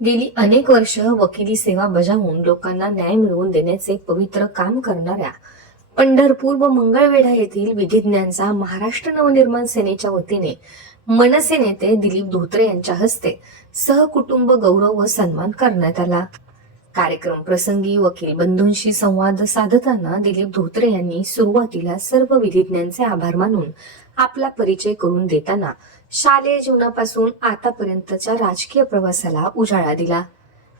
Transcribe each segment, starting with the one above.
गेली अनेक वर्ष वकिली सेवा बजावून लोकांना न्याय मिळवून देण्याचे पवित्र काम करणाऱ्या पंढरपूर व मंगळवेढा येथील विधिज्ञांचा महाराष्ट्र नवनिर्माण सेनेच्या वतीने मनसे नेते दिलीप धोत्रे यांच्या हस्ते सहकुटुंब गौरव व सन्मान करण्यात आला. कार्यक्रम प्रसंगी वकील बंधूंशी संवाद साधताना दिलीप धोत्रे यांनी सुरुवातीला सर्व विधिज्ञांचे आभार मानून आपला परिचय करून देताना शालेय जीवनापासून आतापर्यंतच्या राजकीय प्रवासाला उजाळा दिला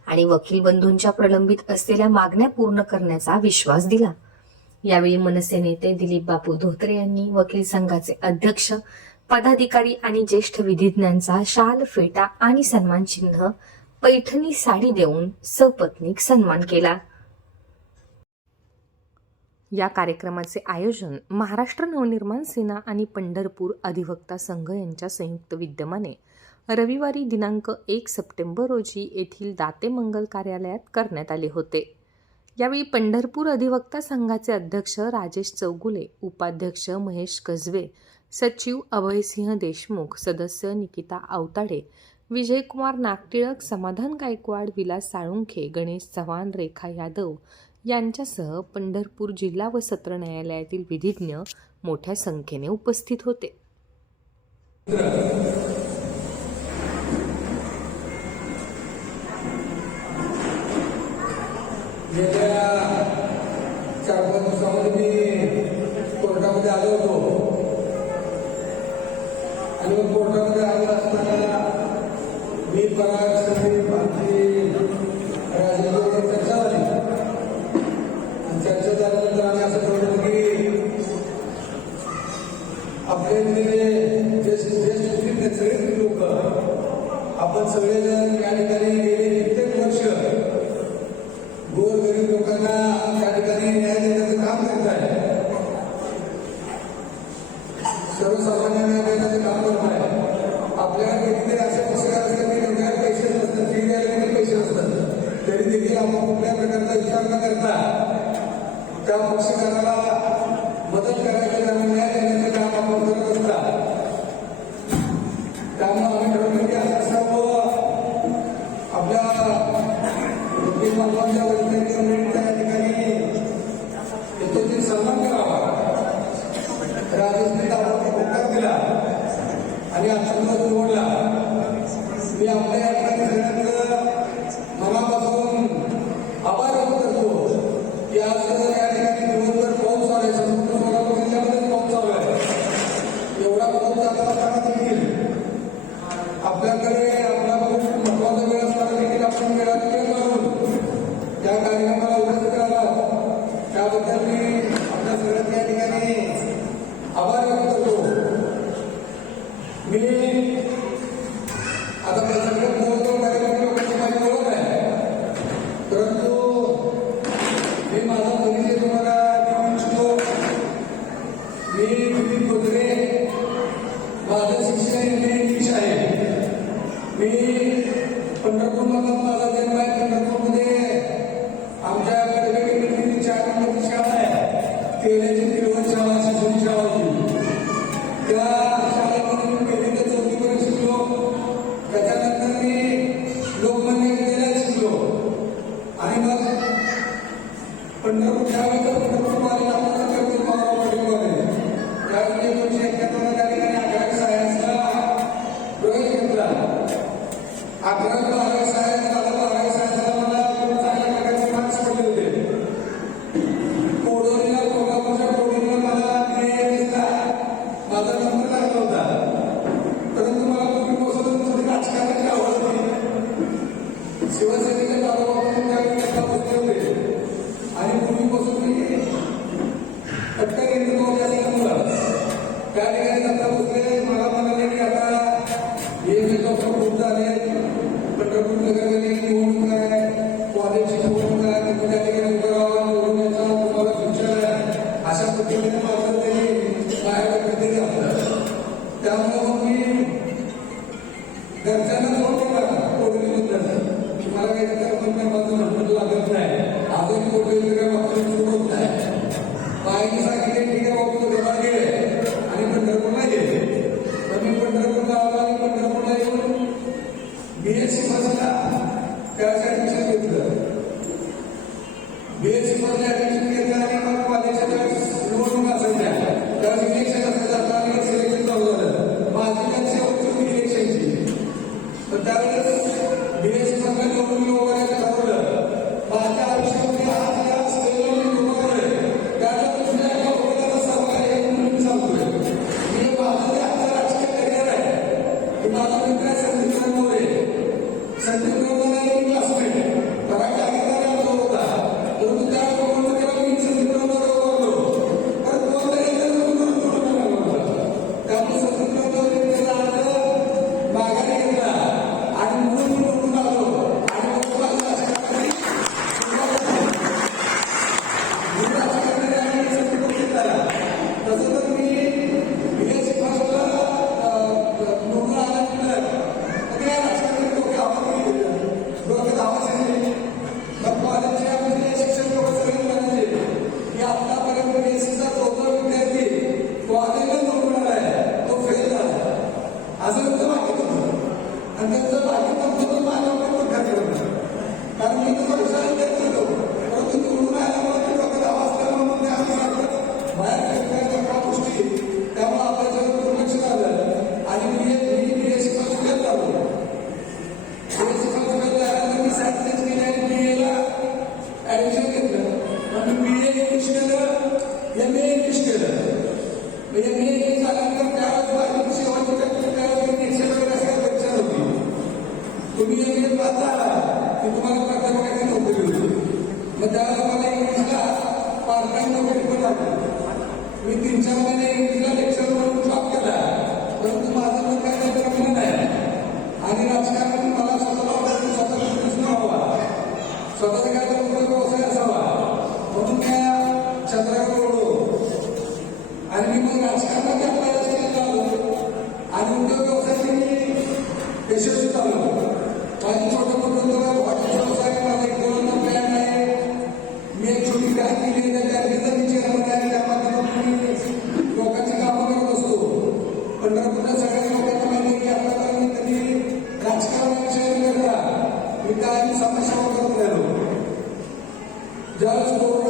आणि वकील बंधूंच्या प्रलंबित असलेल्या मागण्या पूर्ण करण्याचा विश्वास दिला. यावेळी मनसे नेते दिलीप बापू धोत्रे यांनी वकील संघाचे अध्यक्ष पदाधिकारी आणि ज्येष्ठ विधिज्ञांचा शाल फेटा आणि सन्मान चिन्ह पैठणी साडी देऊन सपत्नीक सन्मान केला. या कार्यक्रमाचे आयोजन महाराष्ट्र नवनिर्माण सेना आणि पंढरपूर अधिवक्ता संघ यांच्या संयुक्त विद्यमाने रविवारी दिनांक एक सप्टेंबर रोजी येथील दाते मंगल कार्यालयात करण्यात आले होते. यावेळी पंढरपूर अधिवक्ता संघाचे अध्यक्ष राजेश चौगुले उपाध्यक्ष महेश कजवे सचिव अभयसिंह देशमुख सदस्य निकिता आवताडे विजयकुमार नागटिळक समाधान गायकवाड विलास साळुंखे गणेश चव्हाण रेखा यादव यांच्यासह पंढरपूर जिल्हा व सत्र न्यायालयातील विधिज्ञ मोठ्या संख्येने उपस्थित होते. गेल्या चार पाच दिवसामध्ये मी कोर्टामध्ये आलो होतो. आणि मग कोर्टामध्ये आलो असताना मी पराग आपले ज्येष्ठ ज्येष्ठ सगळे लोक आपण सगळेजण या ठिकाणी गेले कित्येक वर्ष. गोरगरीब लोकांना त्या ठिकाणी न्याय देण्याचं काम करत आहे. सर्वसामान्य न्याय देण्याचं काम करत आहे. आपल्याला कितीतरी असे पुस्तकात असतात की त्यांच्याकडे पैसे नसतात फी द्यायला किती पैसे नसतात. तरी देखील आपण कुठल्या प्रकारचा विचार न करता त्या पक्षकाराला मी माझा परिचय तुम्हाला देऊ इच्छितो मी दिलीप गोदरे माझं शिक्षण इंजिनिअरिंग आहे. मी पंढरपूरमधून माझा जन्म आहे. पंढरपूरमध्ये आमच्या कडे चार नंबरची शाळा आहे. तेलाची शिवसैनिक तालुका आणि मला काही त्याच्यावर पण काही माझं म्हणणं लागत नाही होत नाही पाहिजे. आणि राजकारण मला स्वतःला वाटत स्वतःचा कृष्ण हवा. स्वतःचा काय तर उद्योग व्यवसाय असावा. म्हणून त्या मी मग राजकारणाच्या Judge